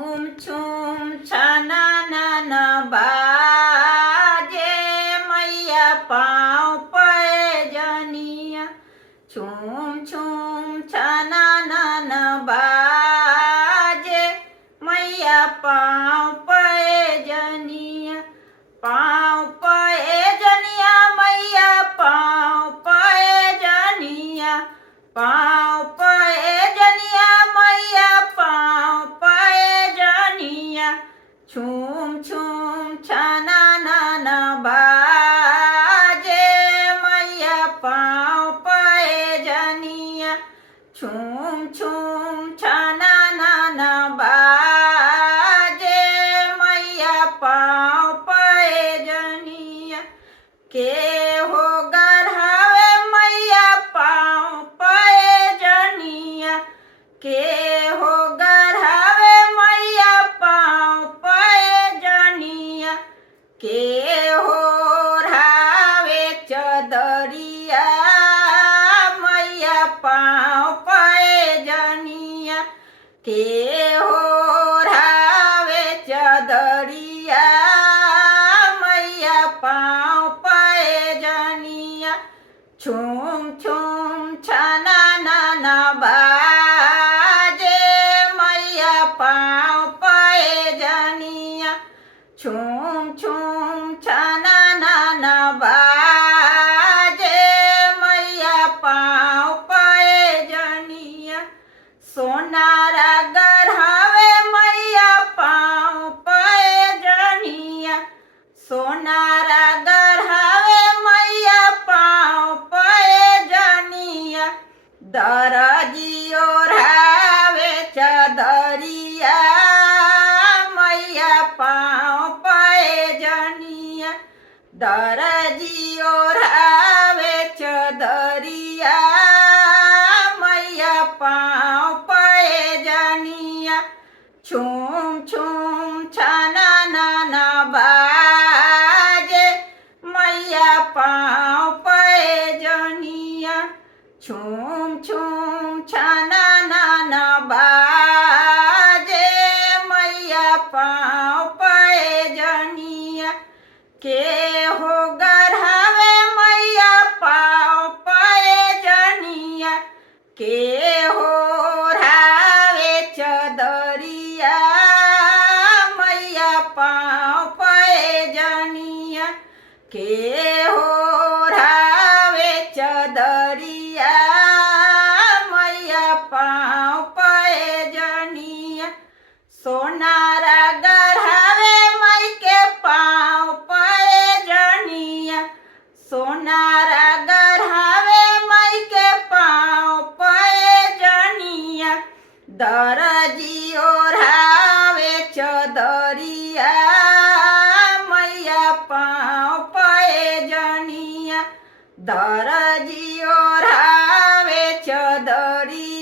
छुम छाना नाना बाजे मैया पाँव पे जनिया छुम छुम छाना नाना बाजे मैया पाँव पे जनिया पाँव पे जनिया मैया पाँव पे जनिया पाँव पे जनिया मैया पाँव पे जनिया छूम छूम छाना नाना बाजे मैया पाँव पे जनिया छूम छूम छाना नाना बाजे मैया पाँव पे जनिया के हो गढ़ावे मैया पाँव पे जनिया के हो गढ़ावे मैया पाँव पे जनिया के हो रावे चदरिया मैया पाँव पे जनिया के हो रावे चदरिया मैया पाँव पे जनिया छुम छुम छाना नाना बाजे मैया पाँव पे जनिया छुम छुम छाना नाना बाजे मैया पाँव पे जनिया सोनारा गढ़ावे मैया पाँव पे जनिया सोनारा गढ़ावे मैया पाँव पे जनिया दरजी ओढ़ावे चदरिया मैया पाँव पे जनिया दरजी ओढ़ावे चदरिया मैया पाँव पे जनिया छुम छुम छाना नाना बाजे मैया पाँव पे जनिया छुम छुम छाना नाना बाजे मैया पाँव पे जनिया के हो गढ़ावे मैया पाँव पे जनिया के हो रावे चदरिया मैया पाँव पे जनिया के हो रावे चदरिया मैया पाँव पे जनिया सोनारा गढ़ावे मई के पाँव पे जनिया सोनारा गढ़ावे मई के पाँव पे जनिया दरजी ओढ़ावे चदरिया मैया पाँव पे जनिया दरजी ओढ़ावे चदरिया